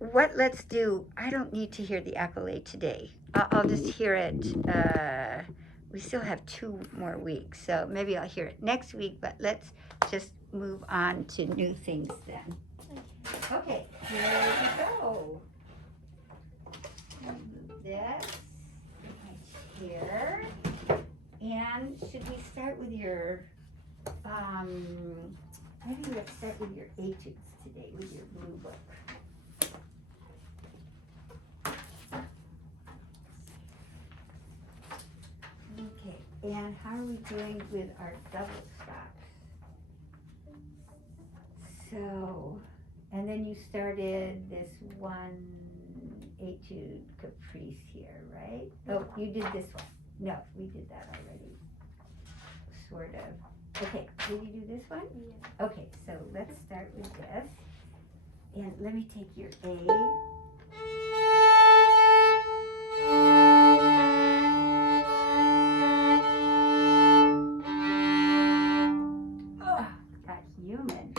what let's do, I don't need to hear the accolade today. I'll just hear it. We still have 2 more weeks, so maybe I'll hear it next week, but let's just move on to new things then. Okay, here we go. Move this right here. And should we start with your, maybe let's start with your etudes today, with your blue book. Okay, and how are we doing with our double stops? So, and then you started this one etude caprice here, right? Oh, you did this one. No, we did that already. Sort of. Okay, did you do this one? Yeah. Okay, so let's start with this. And let me take your A. Oh, got human.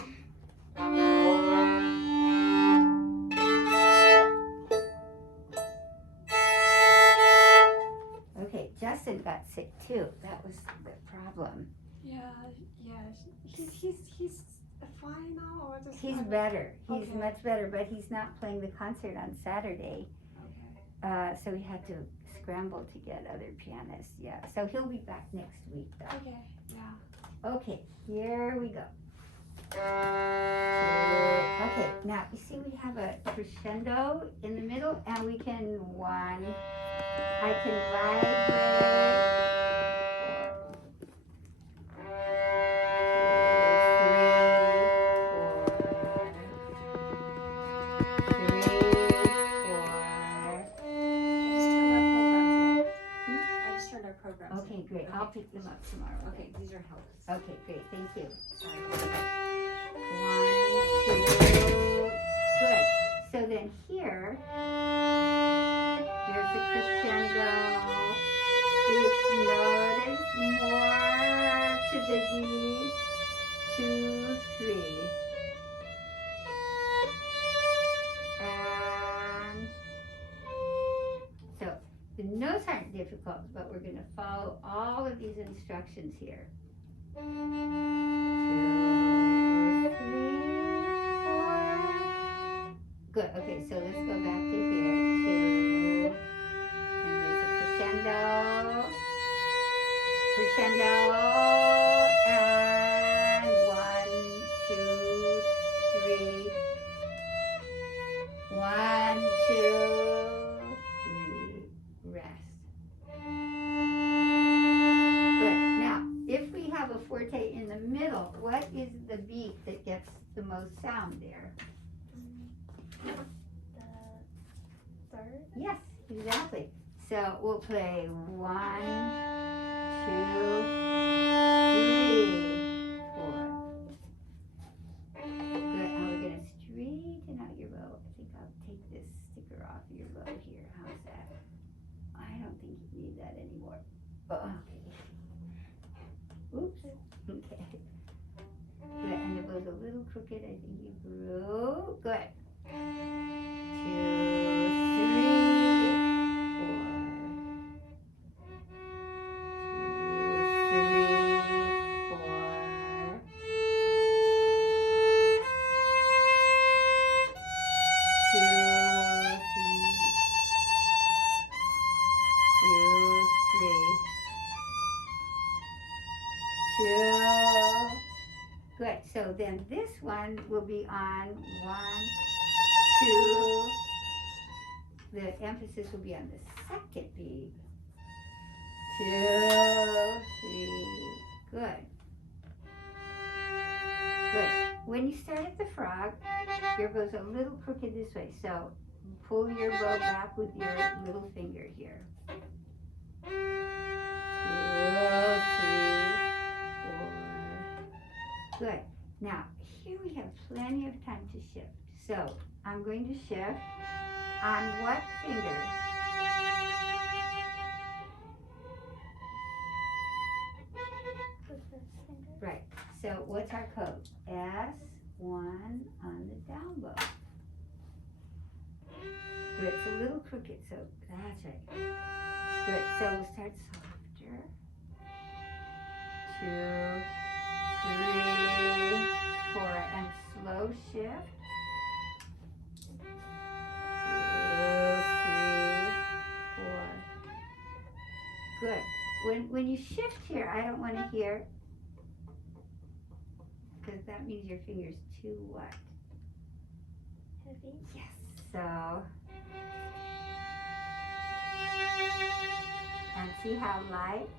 Okay, Justin got sick too. That was the problem. Yeah. He's fine now, or just He's better. He's Okay. much better, but he's not playing the concert on Saturday. Okay. So we had to scramble to get other pianists. Yeah, so he'll be back next week though. Okay. Yeah. Okay, here we go. Okay, now you see we have a crescendo in the middle, and we can I can vibrate. 4, 3, 4. I just turned our programs. Okay, great. I'll pick them up tomorrow. Okay, these are helps. Okay, great. Thank you. 1, 2. Good. So then here, there's the crescendo. Each note is more to the D. 2, 3. And so the notes aren't difficult, but we're going to follow all of these instructions here. 2, 3, 4. Good. Okay, so let's go back to here. 2. And there's a crescendo. Crescendo. And 1, 2, 3. 1, 2, 3. Rest. Good. Now, if we have a forte in the middle, what is the beat that gets the most sound there? The third. Yes, exactly. So we'll play 1, 2, 3, 4. Good. Now we're gonna straighten out your bow. I think I'll take this sticker off your bow here. How's that? I don't think you need that anymore. Oh, okay. Oops. Okay. Good. And the bow's a little crooked. I think you grew. Good. 2, 3, 4. 2, 3, 4. 2, 3. Good. So then this one will be on 1, 2. The emphasis will be on the second beat. 2, 3. Good. Good. When you start at the frog, your bow's a little crooked this way, so pull your bow back with your little finger here. 2, 3, 4. Good. Now, here we have plenty of time to shift. So, I'm going to shift on what finger? Right. So, what's our code? S1 on the down bow. Good. It's a little crooked, so that's right. Good. So we'll start softer. 2, 3, 4, and slow shift. 2, 3, 4. Good. When you shift here, I don't want to hear, because that means your finger's too what? Heavy. Yes. So, and see how light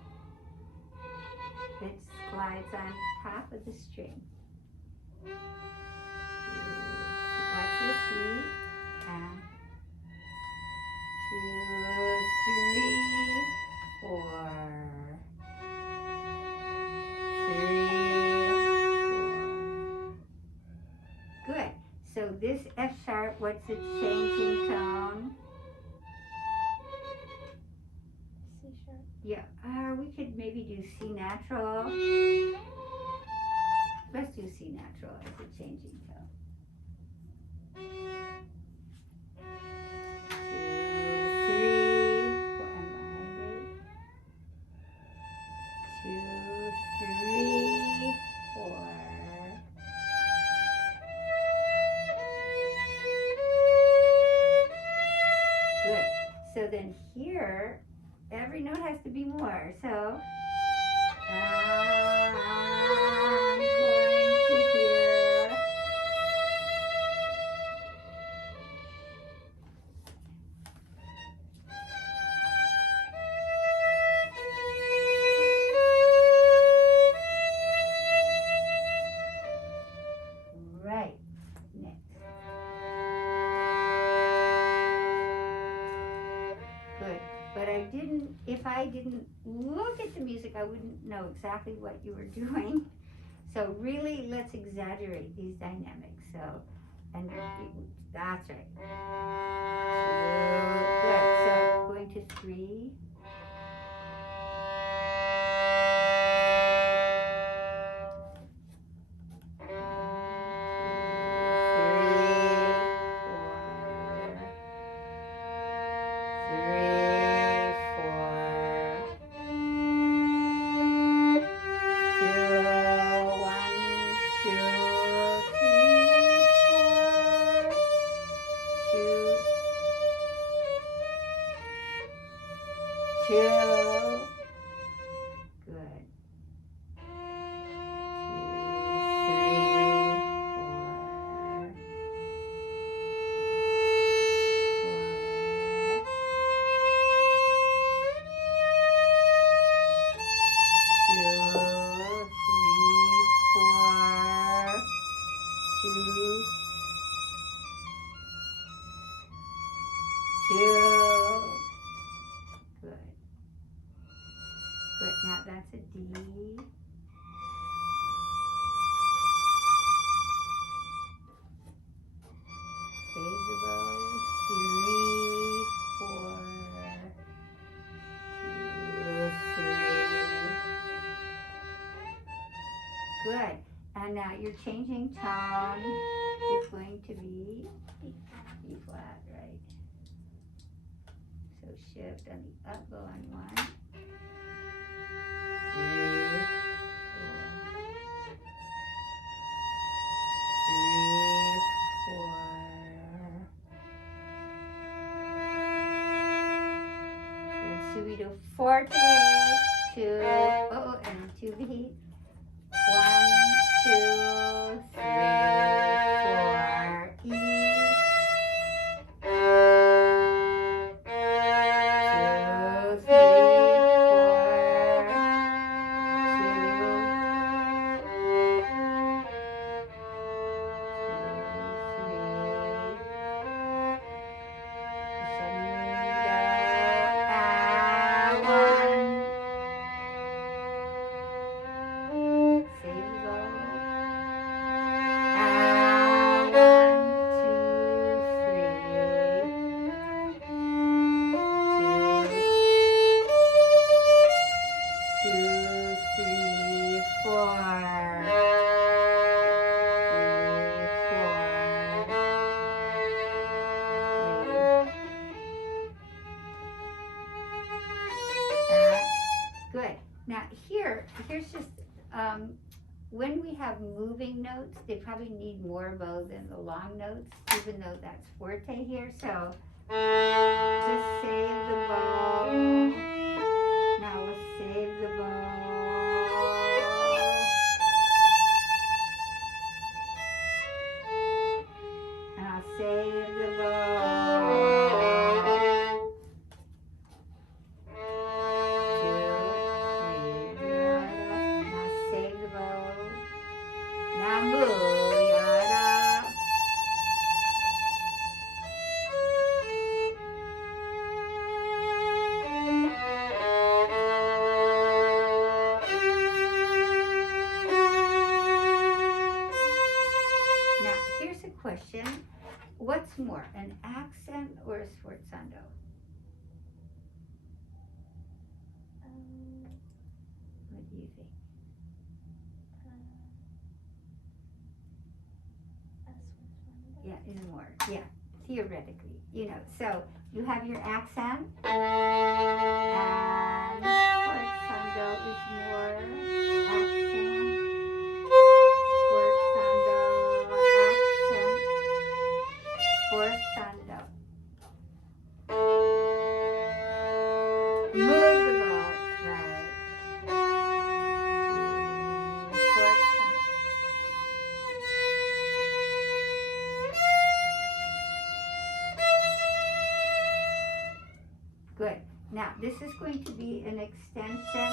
it slides on top of the string. Watch your feet. And 2, 3, 4. 3, 4. Good. So this F sharp, what's its changing tone? C sharp. Yeah, we could maybe do C natural. Let's do C natural as a changing tone. 2, 3, 4. Am I right? 2, 3, 4. Good. So then here, every note has to be more. So I'm going to hear. Right. Next. Good. But if I didn't look at the music, I wouldn't know exactly what you were doing. So really, let's exaggerate these dynamics. So, and that's right. Good. So going to 3. 2. Good. 2, 3, 4. Good. Now that's a D. Save the bow. 3, 4, 2, 3. Good. And now your changing tone is going to be B flat, right? So shift on the up bow on 1. 3, 4. 3, 4. Subito forte. 2. Oh, and 2 beat. 1, 2, 3, 4. E. 2, 3, 4. 2, 2, 3. Save the bow. here's just, when we have moving notes, they probably need more bow than the long notes, even though that's forte here. So just save the bow. Now we'll save the bow. And I'll save the bow. Now move, yada. Now, here's a question. What's more, an accent or a sforzando? What do you think? Yeah, is more. Yeah, theoretically, you know. So you have your accent, and sforzando is more accent, sforzando, accent, sforzando. Move the bow, right? Sforzando. Good. Now, this is going to be an extension.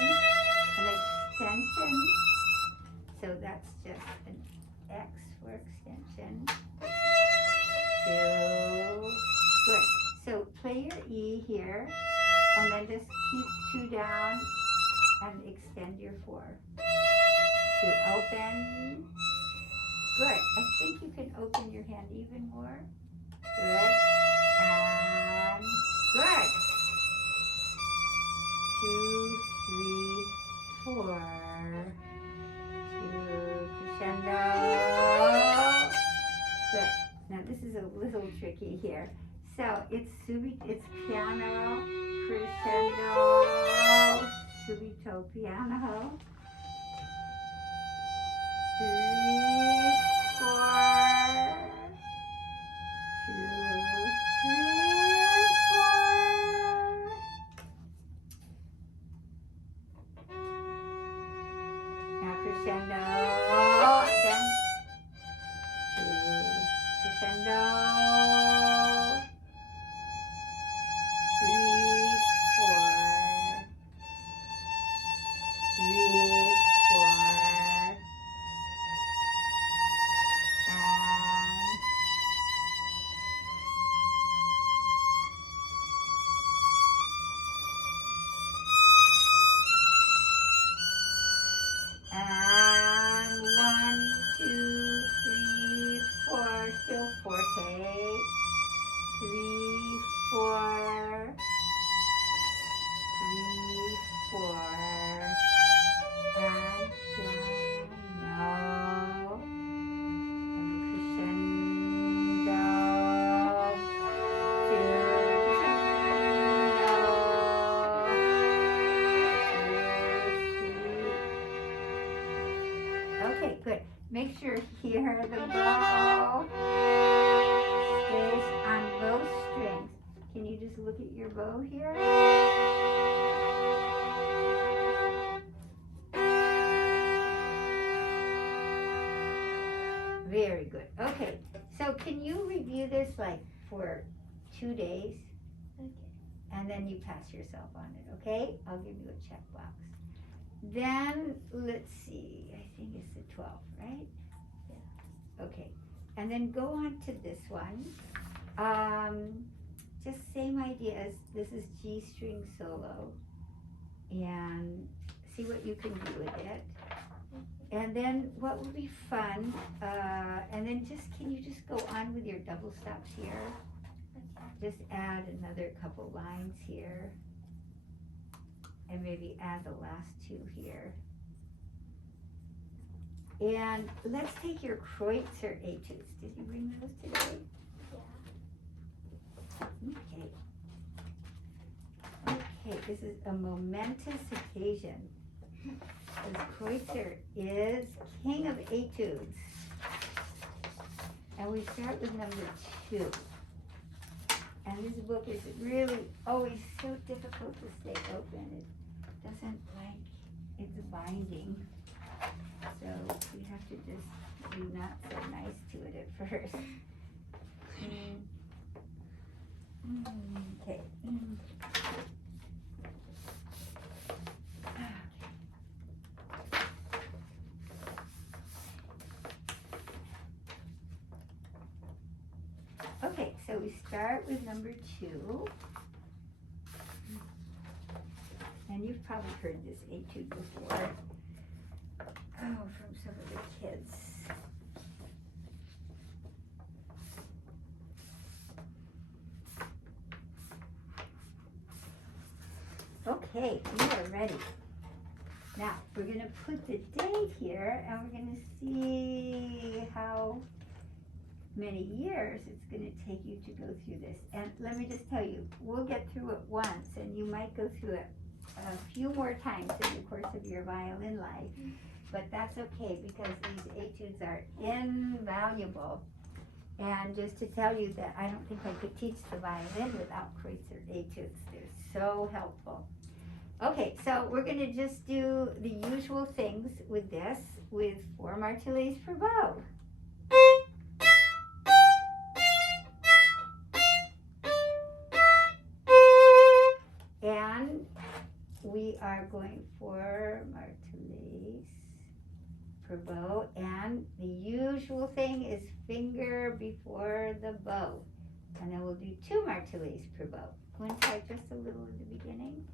So that's just an X for extension. 2. Good. So play your E here, and then just keep 2 down and extend your 4. 2 open. Good. I think you can open your hand even more. Good. And good. 2, 3, 4. 2 crescendo. Good. Now this is a little tricky here. So it's piano, crescendo, subito piano. 3, 4. 2, 3, 4. Now crescendo, then 2 crescendo, 3, 4, 3, 4, and 1, 2, 3, 4, still forte. 3, 4, 3, 4, and piano, and crescendo, 2, crescendo, 2, 3. Okay, good. Make sure here the bow stays on both strings. Can you just look at your bow here? Very good. Okay, so can you review this like for 2 days? Okay. And then you pass yourself on it, okay? I'll give you a checkbox. Then, let's see, I think it's the 12th, right? Yeah. Okay, and then go on to this one. Just same idea as this is G string solo. And see what you can do with it. And then what would be fun, and then can you just go on with your double stops here? Okay. Just add another couple lines here. And maybe add the last 2 here. And let's take your Kreutzer Etudes. Did you bring those today? Yeah. Okay. Okay, this is a momentous occasion. Because Kreutzer is king of etudes. And we start with number 2. And this book is really always so difficult to stay open. It doesn't like its binding. So we have to just be not so nice to it at first. Okay. Okay, so we start with number 2. And you've probably heard this etude before. Oh, from some of the kids. Okay, we are ready. Now, we're going to put the date here, and we're going to see how many years it's going to take you to go through this. And let me just tell you, we'll get through it once, and you might go through it a few more times in the course of your violin life. But that's okay, because these etudes are invaluable. And just to tell you that I don't think I could teach the violin without Kreutzer etudes. They're so helpful. Okay, so we're going to just do the usual things with this, with 4 martelets per bow. And we are going 4 martelets per bow, and the usual thing is finger before the bow. And then we'll do 2 martelets per bow. Go and try just a little at the beginning.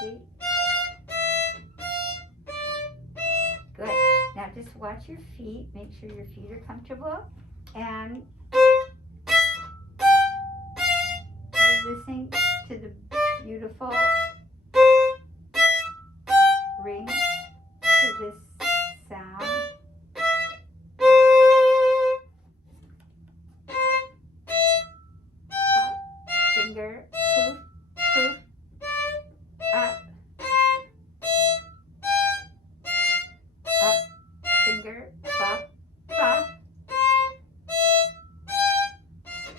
See? Good. Now just watch your feet. Make sure your feet are comfortable. And you're listening to the beautiful ring to this sound. Finger, poof, poof, up, finger, bop, bop.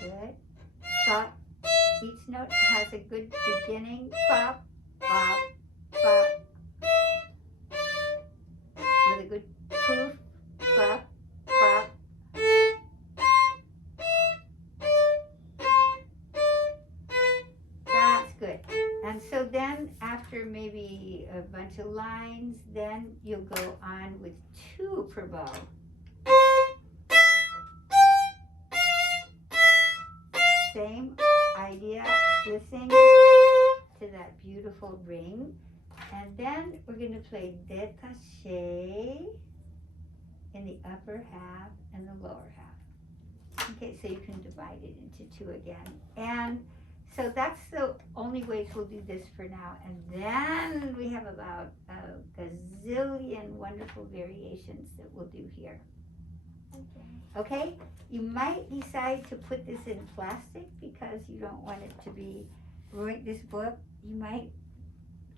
Good. Bop. Each note has a good beginning. Bop, bop, bop. With a good poof, bop, bop. That's good. And so then after maybe a bunch of lines, then you'll go on with 2 per bow. Same idea, listen to that beautiful ring. And then we're going to play détaché in the upper half and the lower half. Okay, so you can divide it into 2 again. And so that's the only ways we'll do this for now. And then we have about a gazillion wonderful variations that we'll do here. Okay? You might decide to put this in plastic because you don't want it to be ruined. This book, you might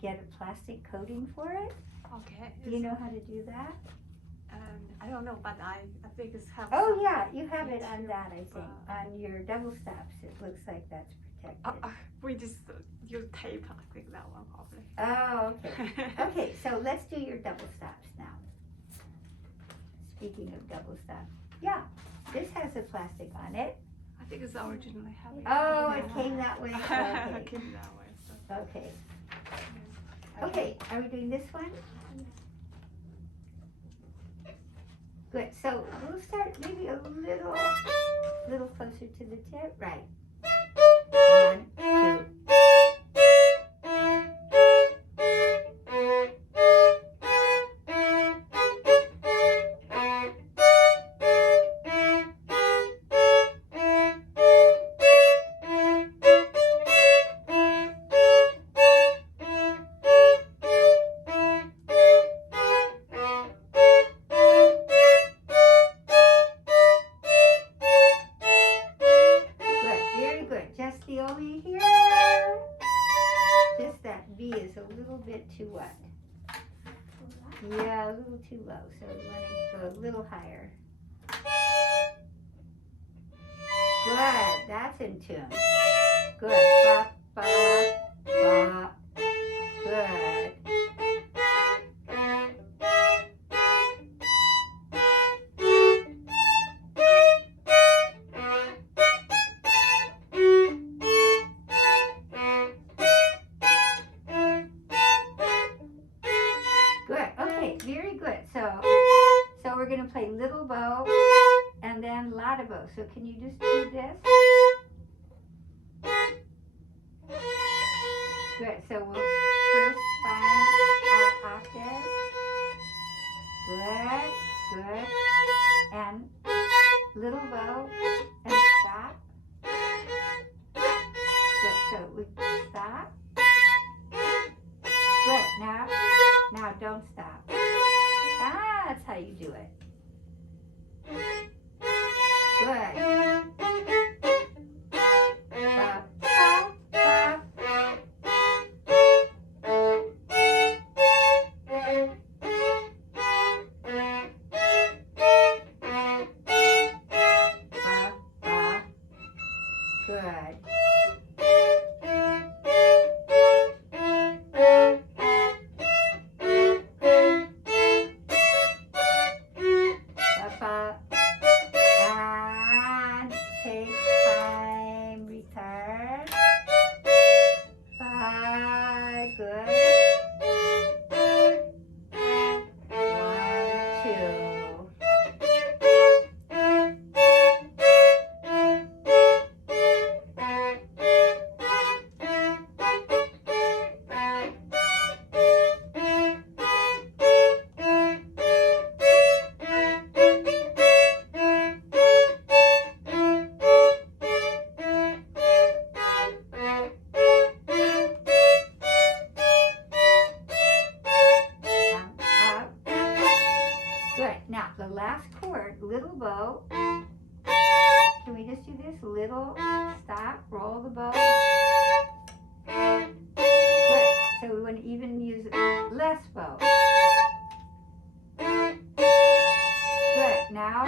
get a plastic coating for it. Okay. Do you know how to do that? I don't know, but I think it's helpful. Oh yeah, you have it on that, I think. On your double stops, it looks like that's protected. We just use tape. I think that one probably. Oh, okay. Okay, so let's do your double stops now. Speaking of double stops. Yeah, this has a plastic on it. I think it's originally heavy. Oh, it came that way? Okay. It came that way. So. Okay. Okay, are we doing this one? Good, so we'll start maybe a little closer to the tip. Right. 1, 2. B is a little bit too what? Yeah, a little too low. So we want to go a little higher. Good. That's in tune. Good. Ba, ba, ba. Good. Good. Okay, very good. So we're gonna play little bow and then lotta bow. So can you just do this? Good. So we'll first find our octave. Good. Good. And little bow and stop. Good. So we stop. Good. Now don't stop. That's how you do it. Good. Ba, ba, ba. Ba, ba. Good. Ba, and take time, return. Ba, good. 1, 2. Up. Good. Now the last chord, little bow. Can we just do this? Little, stop, roll the bow. Good. So we want to even use less bow. Good. Now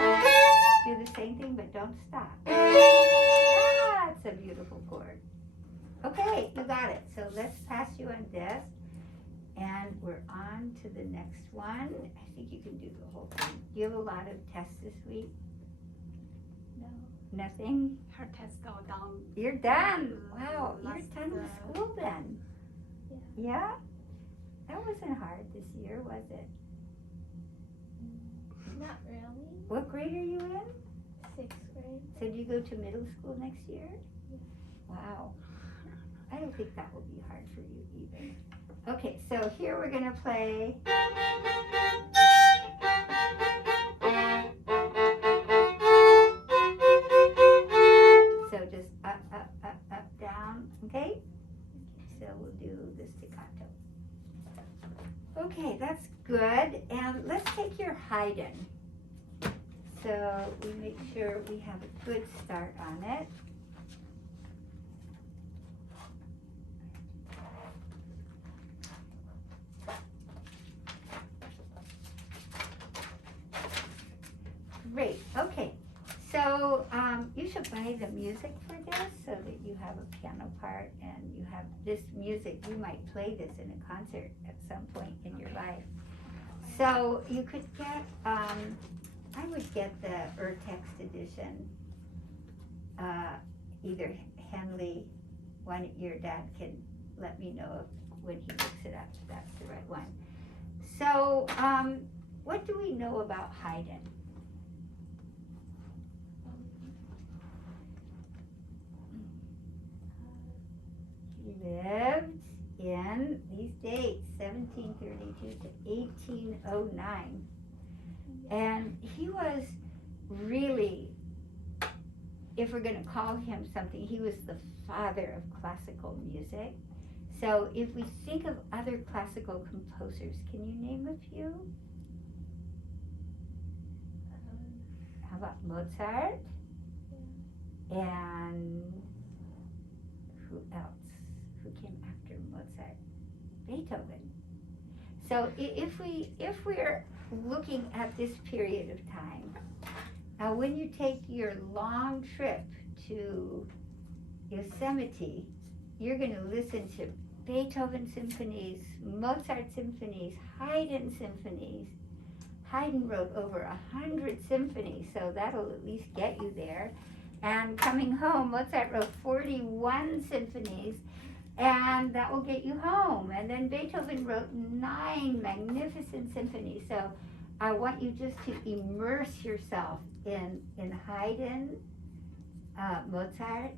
do the same thing, but don't stop. That's a beautiful chord. Okay, you got it. So let's pass you on this. And we're on to the next one. I think you can do the whole thing. Do you have a lot of tests this week? No. Nothing? Her tests are done. You're done. Wow, you're Last, done with school then. Yeah. Yeah? That wasn't hard this year, was it? Not really. What grade are you in? 6th grade. So do you go to middle school next year? Yeah. Wow. I don't think that will be hard for you either. Okay, so here we're gonna play. So just up, up, up, up, down, okay? So we'll do the staccato. Okay, that's good. And let's take your Haydn. So we make sure we have a good start on it. Great, okay. So you should buy the music for this so that you have a piano part and you have this music. You might play this in a concert at some point in your life. So you could get, I would get the Urtext edition, either Henley, your dad can let me know when he looks it up if that's the right one. So what do we know about Haydn? He lived in these dates, 1732 to 1809. And he was really, if we're going to call him something, he was the father of classical music. So if we think of other classical composers, can you name a few? How about Mozart? And who else? Who came after Mozart? Beethoven. So if we're looking at this period of time, when you take your long trip to Yosemite, you're going to listen to Beethoven symphonies, Mozart symphonies, Haydn symphonies. Haydn wrote over 100 symphonies, so that'll at least get you there. And coming home, Mozart wrote 41 symphonies, and that will get you home. And then Beethoven wrote 9 magnificent symphonies. So I want you just to immerse yourself in Haydn, Mozart,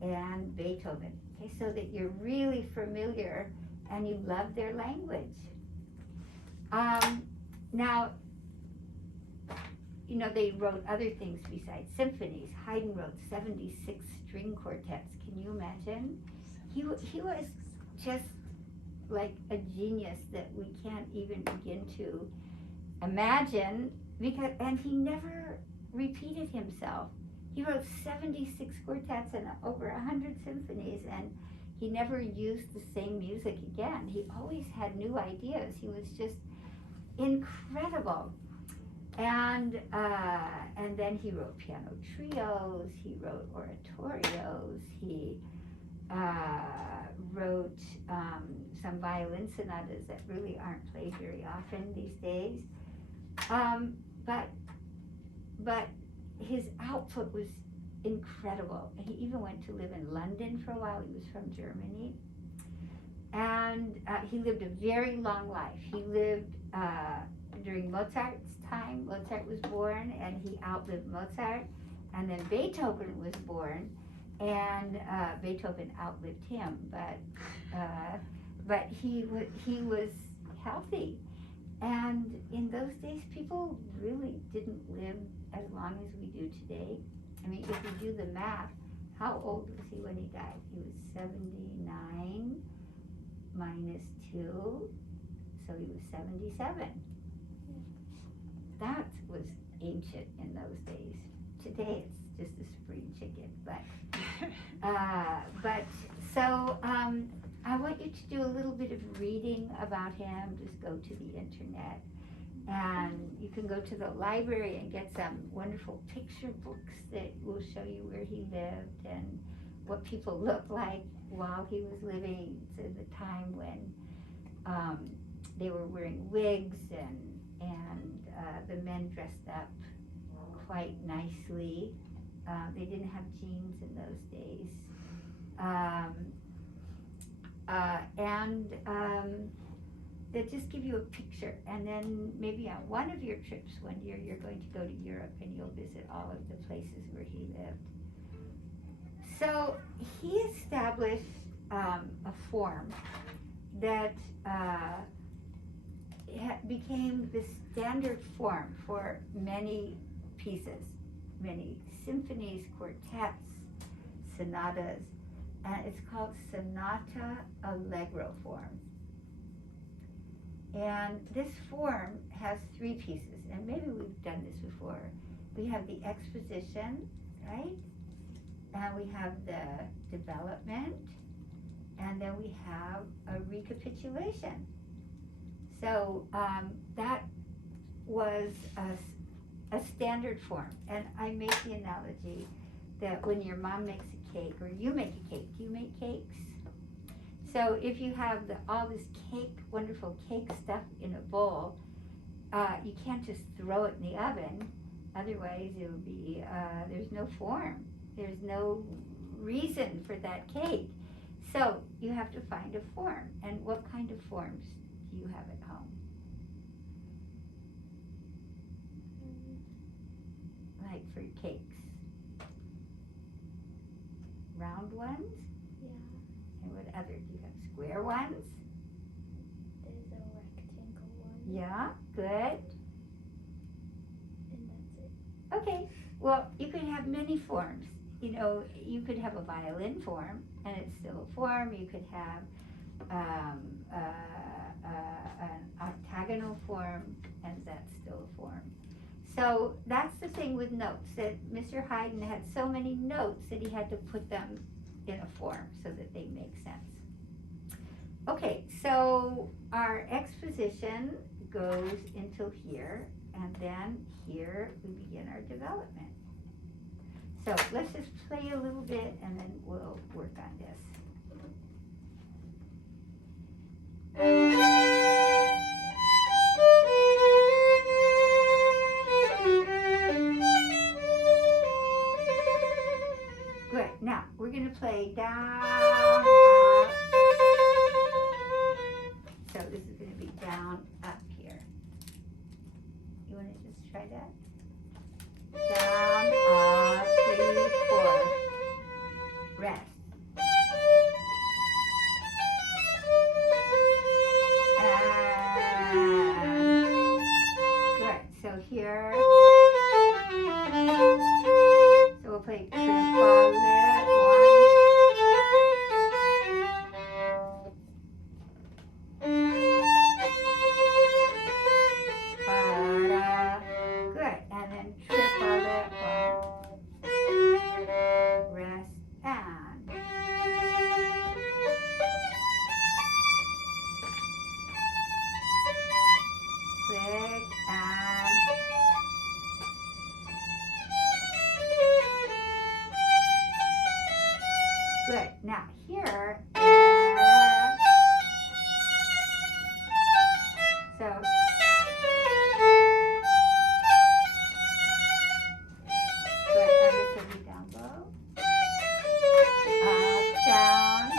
and Beethoven, okay, so that you're really familiar and you love their language. Now, you know, they wrote other things besides symphonies. Haydn wrote 76 string quartets. Can you imagine? He was just like a genius that we can't even begin to imagine, and he never repeated himself. He wrote 76 quartets and over 100 symphonies, and he never used the same music again. He always had new ideas. He was just incredible. And then he wrote piano trios, he wrote oratorios, he wrote some violin sonatas that really aren't played very often these days. But his output was incredible. He even went to live in London for a while. He was from Germany. And he lived a very long life. He lived during Mozart's time. Mozart was born, and he outlived Mozart. And then Beethoven was born, and Beethoven outlived him. But he was healthy. And in those days, people really didn't live as long as we do today. I mean, if you do the math, how old was he when he died? He was 79 minus 2, so he was 77. That was ancient in those days. Today it's just a spring chicken, so I want you to do a little bit of reading about him. Just go to the internet, and you can go to the library and get some wonderful picture books that will show you where he lived and what people looked like while he was living. So the time when they were wearing wigs and the men dressed up quite nicely. They didn't have jeans in those days. That just give you a picture, and then maybe on one of your trips one year you're going to go to Europe and you'll visit all of the places where he lived. So he established a form that became the standard form for many pieces, many symphonies, quartets, sonatas, and it's called Sonata Allegro form. And this form has 3 pieces, and maybe we've done this before. We have the exposition, right? And we have the development, and then we have a recapitulation. So that was a standard form. And I make the analogy that when your mom makes a cake, or you make a cake, do you make cakes? So if you have all this cake, wonderful cake stuff in a bowl, you can't just throw it in the oven. Otherwise it would be, there's no form. There's no reason for that cake. So you have to find a form. And what kind of forms do you have at home? Like for cakes? Round ones? Yeah. And what other? Do you have square ones? There's a rectangle one. Yeah, good. And that's it. Okay, well, you could have many forms. You know, you could have a violin form, and it's still a form. You could have an octagonal form, and that's still a form. So that's the thing with notes, that Mr. Haydn had so many notes that he had to put them in a form so that they make sense. Okay, So our exposition goes until here, and then here we begin our development. So let's just play a little bit and then we'll work on this. Good. Now we're going to play down, up. So this is going to be down, up here. You want to just try that? Down, up, 3, 4. Rest. Good. So here. So we'll play triplet, 1. Good. And then triplet, 1. Rest and. Click and. Good. Now here, so good. And this will be down low, up, down,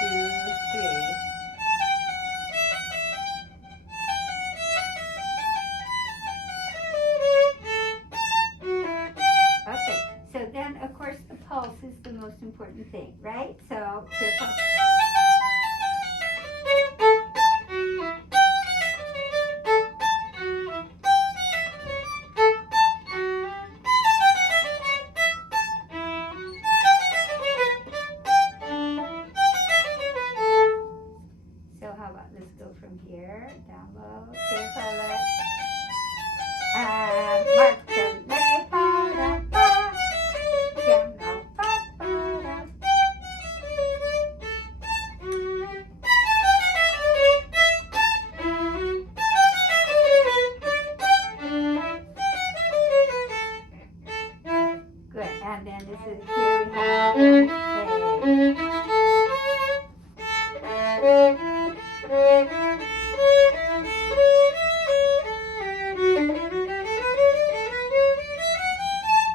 2, 3. Okay. So then, of course, the pulse is the most important thing, right? So triple. So how about let's go from here, down low, triplet, mark the lay, ba, da, ba, piano, ba, ba, da. Good, and then this is here we have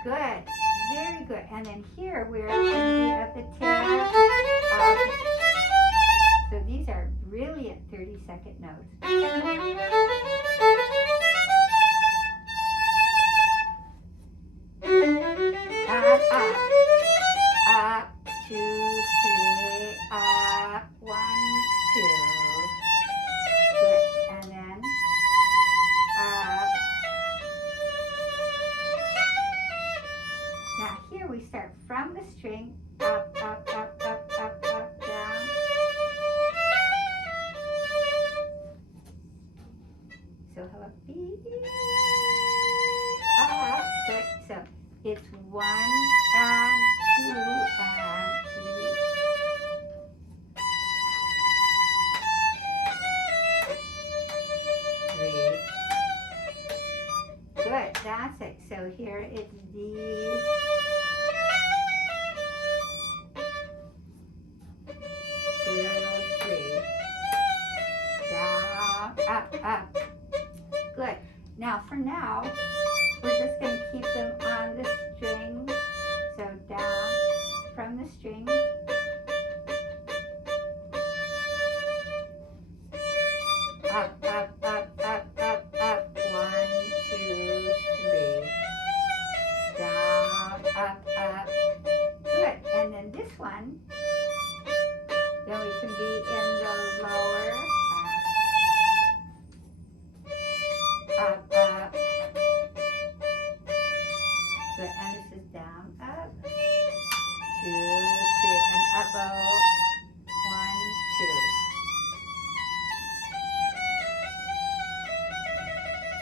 good, very good. And then here we're going to be at the tip of, so these are brilliant 30-second notes. Up, 2, 3, up, 1, 2. Good, and then up. Now here we start from the string, up, up, up, up, up, up, down. So how about B? Up, good. So it's 1 and 2 and 3. Good, that's it. So here it's D. 2, 3. Down, up, up. Good. Now for now, we're just going to keep them on the string. So down from the string. Up, up, up, up, up, up. 1, 2, 3. Down, up, up. Good. And then this one, then we can be in the lower half. Up, up. Good. And this is down, up. 2, 3, and up, bow. 1, 2.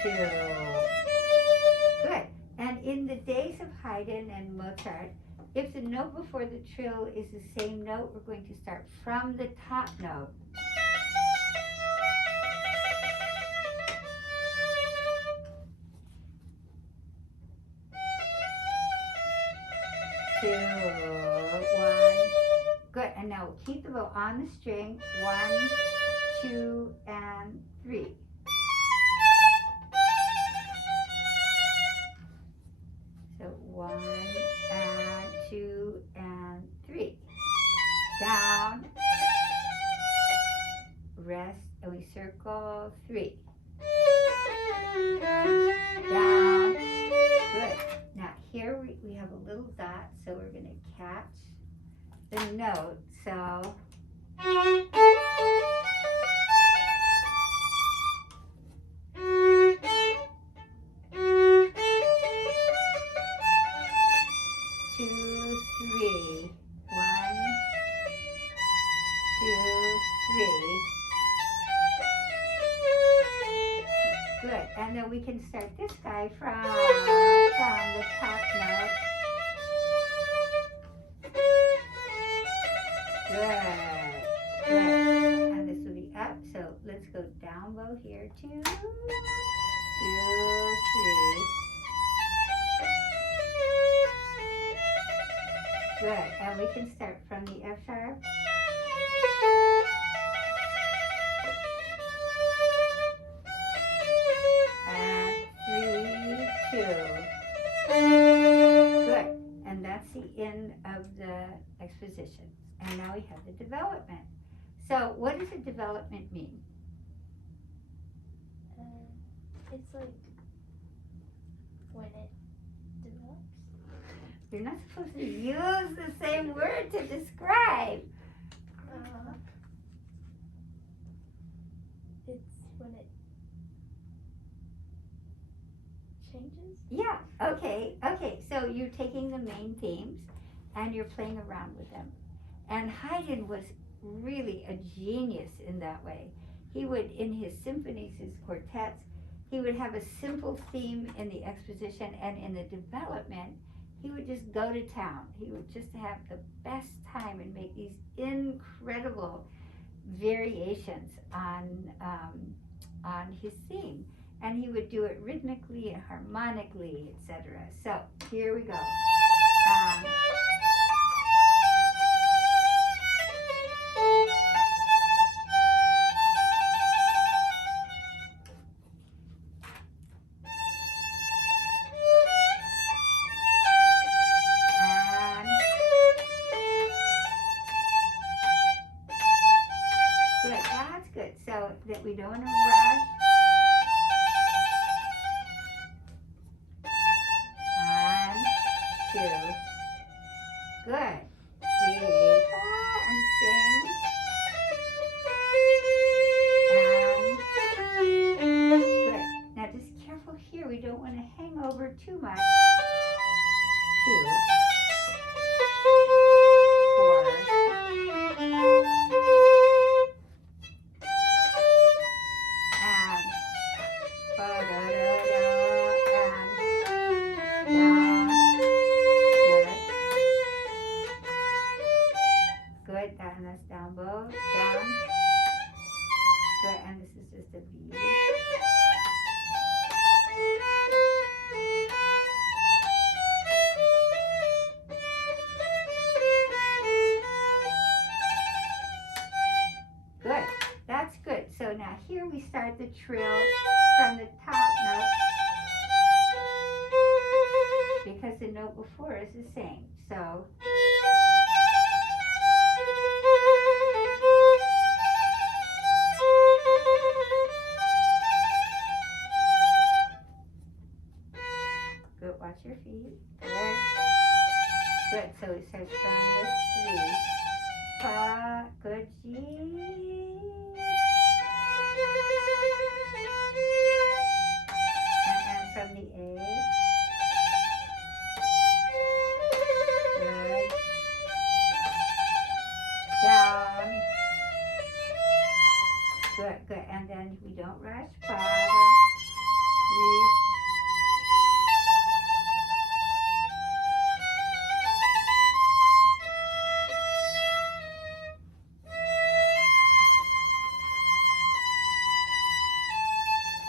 2. Good. And in the days of Haydn and Mozart, if the note before the trill is the same note, we're going to start from the top note. Two, one, good. And now keep the bow on the string. 1, 2, and 3. So 1 and 2 and 3. Down, rest, and we circle 3. Down, good. Now here we have a little dot, so we're going to catch the note. So two, three. 1, 2, 3. Good. And then we can start this guy from the top note. Good. Good. And this will be up. So let's go down bow here. 2, 2, 3. Good. And we can start from the F sharp. And 3, 2. Good. And that's the end of the exposition. And now we have the development. So what does a development mean? It's like when it develops. You're not supposed to use the same word to describe. It's when it changes. Yeah, okay. So you're taking the main themes and you're playing around with them. And Haydn was really a genius in that way. He would, in his symphonies, his quartets, he would have a simple theme in the exposition, and in the development, he would just go to town. He would just have the best time and make these incredible variations on his theme. And he would do it rhythmically and harmonically, etc. So here we go. Good, that's good. So that we don't want to rush. Good. G, and sing. And good. Now just careful here. We don't want to hang over too much. 2, 4. And ba-da-da-da. And down. Good, and that's down bow, down. Good, and this is just a B. Good, that's good. So now here we start the trill from the top note because the note before is the same. So good, watch your feet. Good. Good. So it starts from the 3. Fa, good, G. And from the A. Good. Down. Good, good. And then we don't rush. Fa, 3.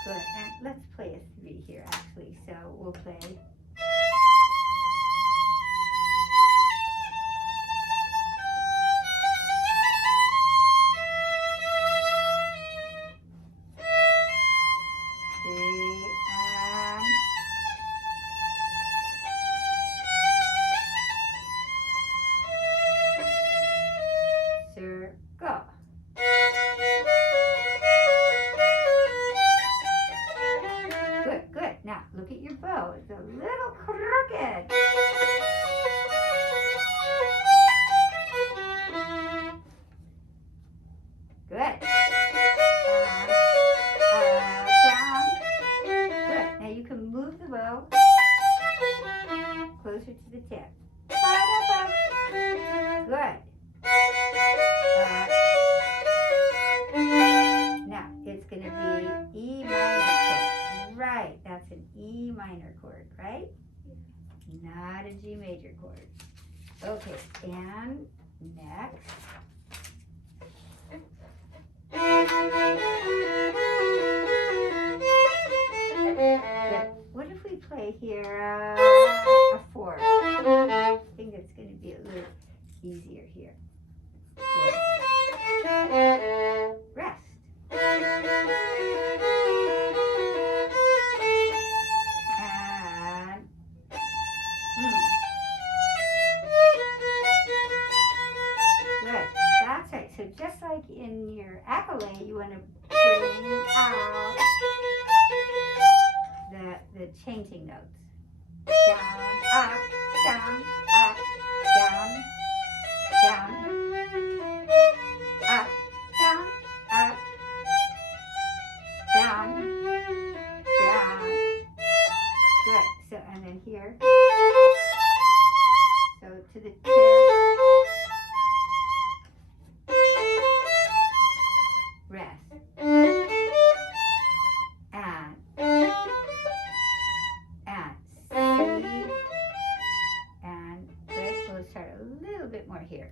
Good. And let's play a 3 here, actually. So we'll play. Look at your bow. It's a little crooked. Good. Down. Good. Now you can move the bow closer to the tip. Good. Now it's going to be E minor chord. Right. That's an E minor chord, right? Not a G major chord. Okay. And next. Good. What if we play here a 4? I think it's going to be a little easier here. 4. Rest. And good. That's right. So just like in your accolade, you want to bring out the changing notes. Down, up, down, up, down, down, up, down, up, down, down. Good. So, and then here. So to the tip. Rest. And good. We'll start a little bit more here.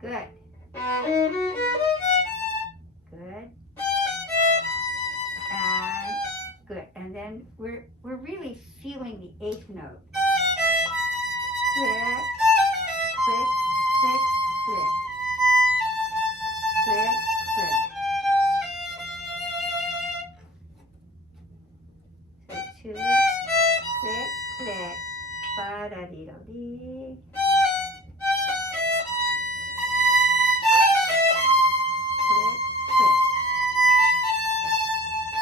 Good. Good. And good. And then we're really feeling the 8th note. Click, click, click, click. Click, click. So 2, click, click. Ba-da-dee-da-dee. Click, click.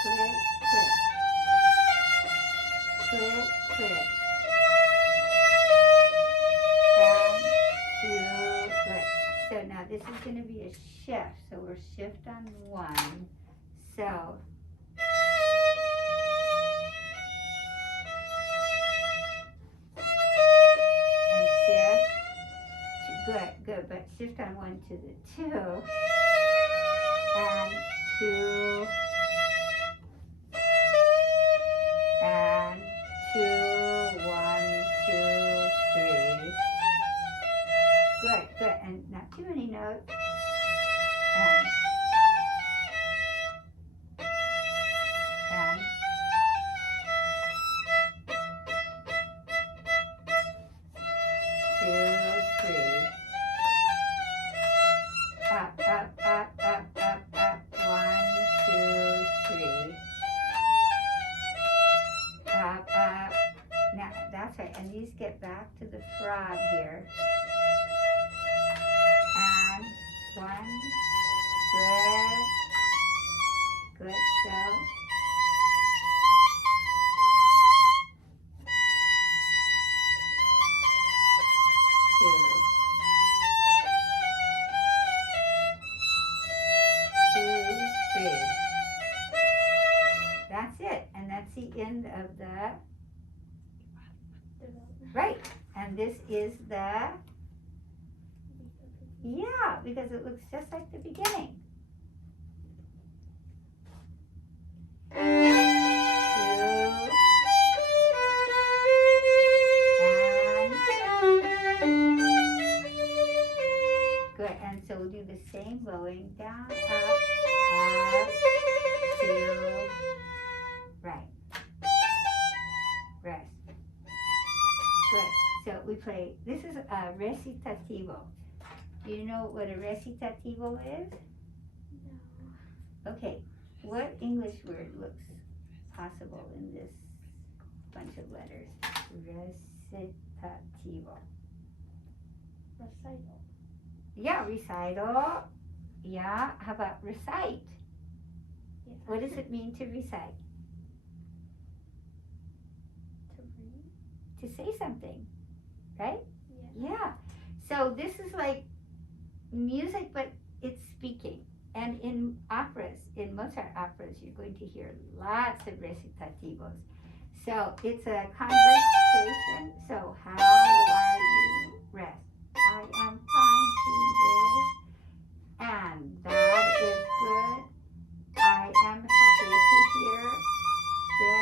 Click, click. Click, click. And 2, click. So now this is going to be a shift. So we're shift on 1. So and shift. Good, good. But shift on 1 to the 2. And 2. And 2, 1, 2, 3. Good, good. And not too many notes. And 2, 3. Up, up, up, up, up, up. 1, 2, 3. Up, up. Now, that's right. And these get back to the frog here. And 1. Good. Good. So. 2, 3. That's it. And that's the end of the, right. And this is the, yeah, because it looks just like the beginning. 2. And good. And so we'll do the same bowing down, up, two, right, rest. Good. So we play, this is a recitativo. Do you know what a recitativo is? No. Okay, what English word looks possible in this bunch of letters? Recitativo. Recital. Yeah, recital. Yeah, how about recite? Yeah. What does it mean to recite? To read? To say something, right? Yeah. Yeah. So this is like music, but it's speaking. And in operas, in Mozart operas, you're going to hear lots of recitativos. So it's a conversation. So how are you? Rest. I am fine today. And that is good. I am happy to hear the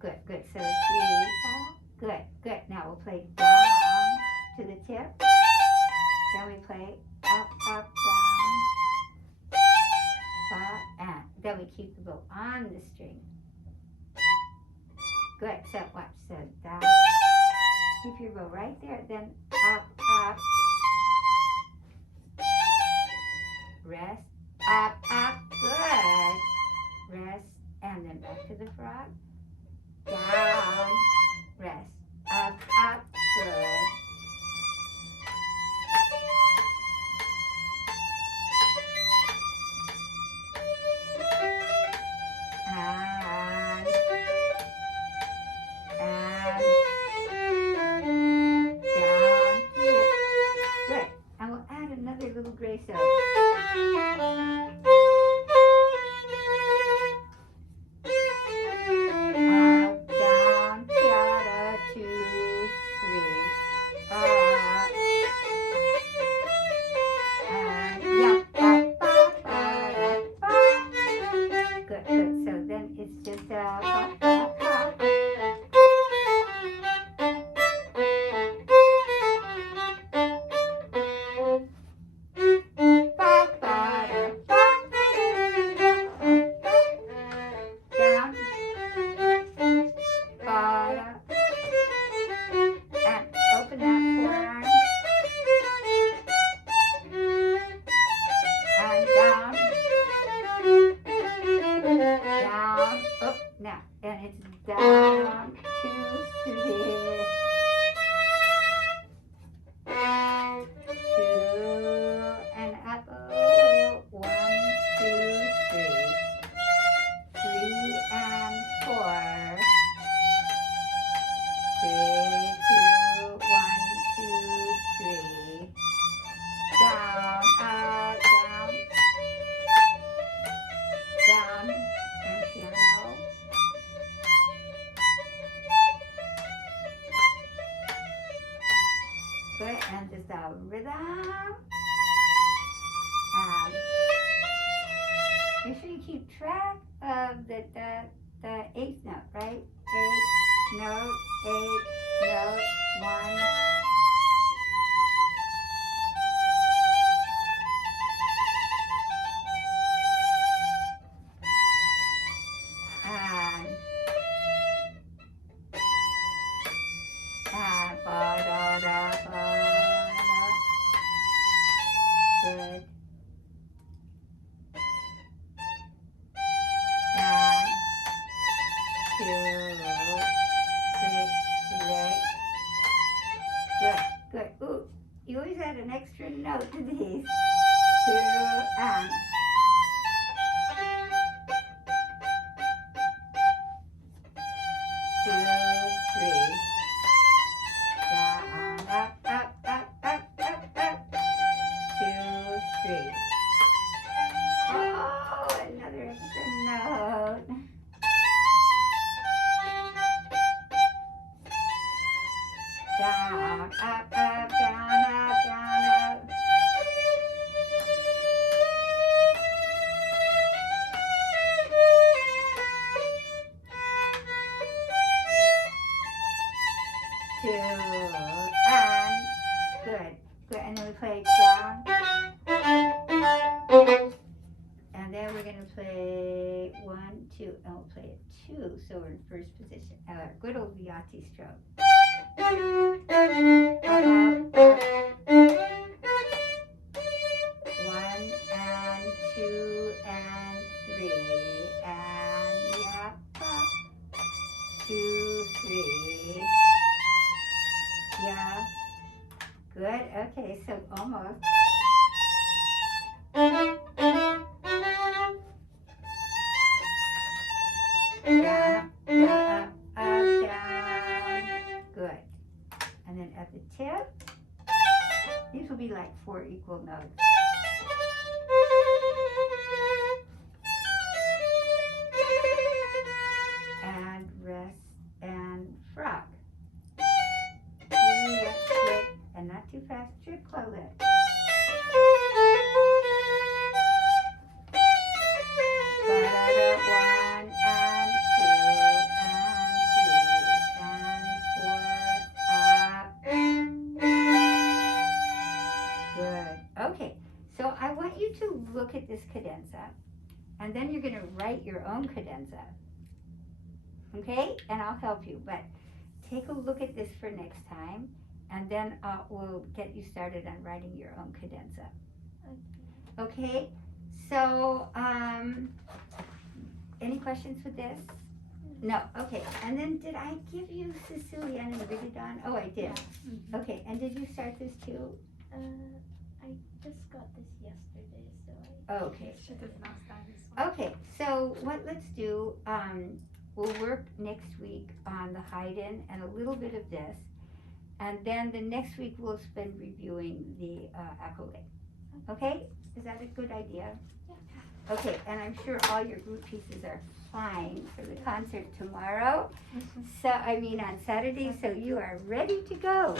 good, good. So three, good, good. Now we'll play down to the tip. Then we play up, up, down, and then we keep the bow on the string. Good. So watch. So down. Keep your bow right there. Then up, up. Rest. Up, up. Good. Rest. And then back to the frog. Down. Rest. Up, up. Good. Little grace up. Up, down, piano, 2, 3. Up. And yeah, up, up, up, up. Good, good. So then it's just up, up, up, up. And just a rhythm. Make sure you keep track of the eighth note, right? Eighth note, 1. And ba da da ba da. Good. And 2, 6, 6. Good, good. Ooh, you always add an extra note to these. 2 and 2, 3. Down, up, up, up, up, up, up. 2, 3. Oh, another extra note. Down, up, up, down, up, down, up. Two, and good. Good, and then we play down. And then we're gonna play 1, 2, and we'll play it 2, so we're in first position. Good old Viati stroke. 1 and 2 and 3 and yep, 2, 3. Yeah. Good. Okay, so almost. Down, down, up, down. Good. And then at the tip, these will be like 4 equal notes. And rest and frog. Yep, good. And not too fast, triplet. One and 2 and 3 and 4 up. Good. Okay, so I want you to look at this cadenza, and then you're going to write your own cadenza. Okay? And I'll help you, but take a look at this for next time, and then we'll get you started on writing your own cadenza. Okay? So, any questions with this? No. Okay. And then did I give you Sicilian and Rigodon? Oh, I did. Yeah. Okay. And did you start this too? I just got this yesterday, so I. Okay. She does not start this one. Okay. So what let's do, we'll work next week on the Haydn and a little bit of this. And then the next week we'll spend reviewing the accolade. Okay? Is that a good idea? Yeah. Okay, and I'm sure all your group pieces are fine for the concert tomorrow. So, I mean on Saturday, so you are ready to go.